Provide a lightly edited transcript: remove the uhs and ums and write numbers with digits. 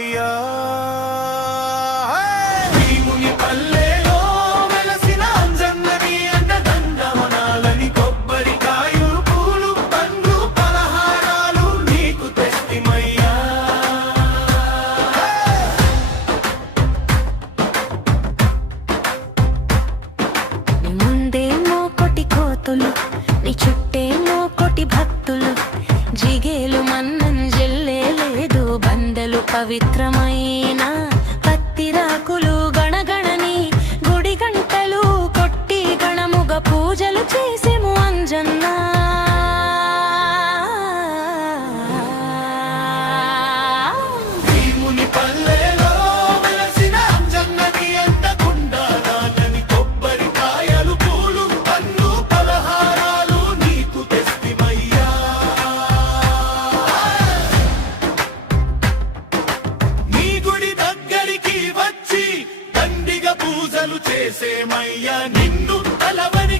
తెస్తామయ్యా. నీ చుట్టేమో కోటి భక్తులు, జిగేలు మన్నంజల్లే లేదు బందలు పవిత్రమైన పత్తిరాకులు గణగణని గుడి గంటలు కొట్టి గణముగ పూజలు చేసేము అంజన్నా. పూజలు చేసేమయ్యా నిన్ను తలవని